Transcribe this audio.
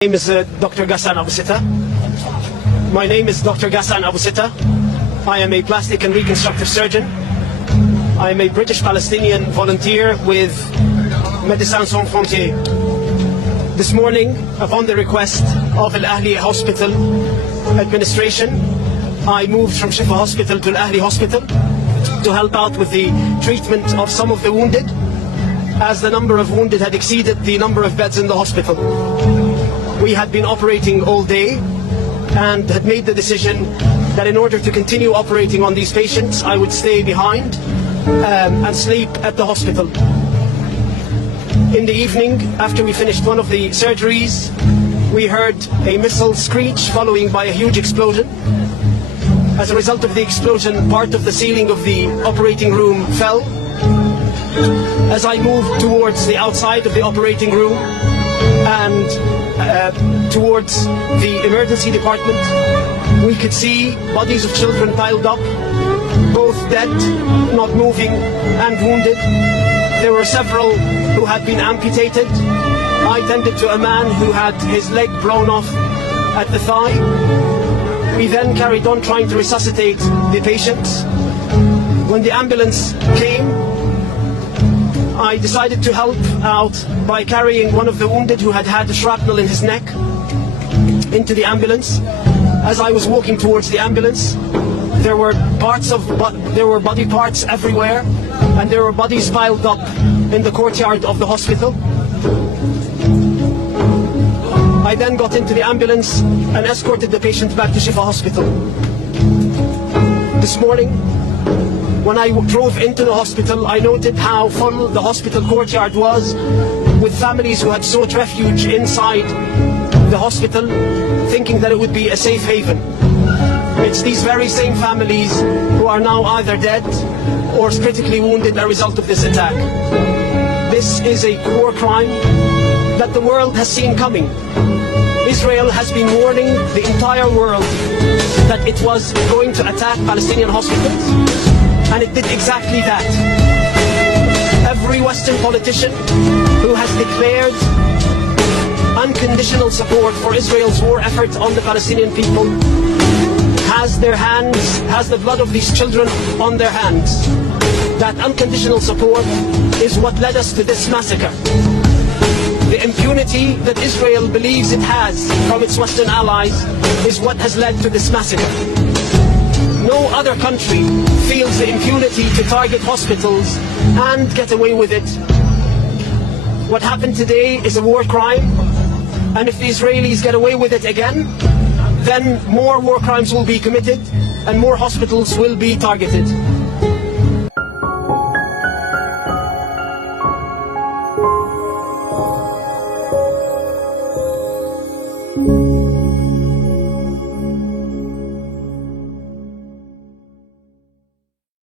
My name is Dr. غسان Abu Sita. My name is Dr. غسان Abu Sita. I am a plastic and reconstructive surgeon. I am a British Palestinian volunteer with Médecins Sans Frontières. This morning, upon the request of Al Ahli Hospital administration, I moved from Shifa Hospital to Al Ahli Hospital to help out with the treatment of some of the wounded, as the number of wounded had exceeded the number of beds in the hospital. We had been operating all day and had made the decision that in order to continue operating on these patients, I would stay behind and sleep at the hospital. In the evening, after we finished one of the surgeries, we heard a missile screech following by a huge explosion. As a result of the explosion, part of the ceiling of the operating room fell. As I moved towards the outside of the operating room and towards the emergency department, we could see bodies of children piled up, both dead, not moving, and wounded. There were several who had been amputated. I tended to a man who had his leg blown off at the thigh. We then carried on trying to resuscitate the patients. When the ambulance came, I decided to help out by carrying one of the wounded who had had a shrapnel in his neck into the ambulance. As I was walking towards the ambulance, there were body parts everywhere, and there were bodies piled up in the courtyard of the hospital. I then got into the ambulance and escorted the patient back to Shifa Hospital. This morning, when I drove into the hospital, I noted how full the hospital courtyard was, with families who had sought refuge inside the hospital, thinking that it would be a safe haven. It's these very same families who are now either dead or critically wounded as a result of this attack. This is a war crime that the world has seen coming. Israel has been warning the entire world that it was going to attack Palestinian hospitals, and it did exactly that. Every Western politician who has declared unconditional support for Israel's war effort on the Palestinian people has the blood of these children on their hands. That unconditional support is what led us to this massacre. The impunity that Israel believes it has from its Western allies is what has led to this massacre. No other country feels the impunity to target hospitals and get away with it. What happened today is a war crime, and if the Israelis get away with it again, then more war crimes will be committed and more hospitals will be targeted.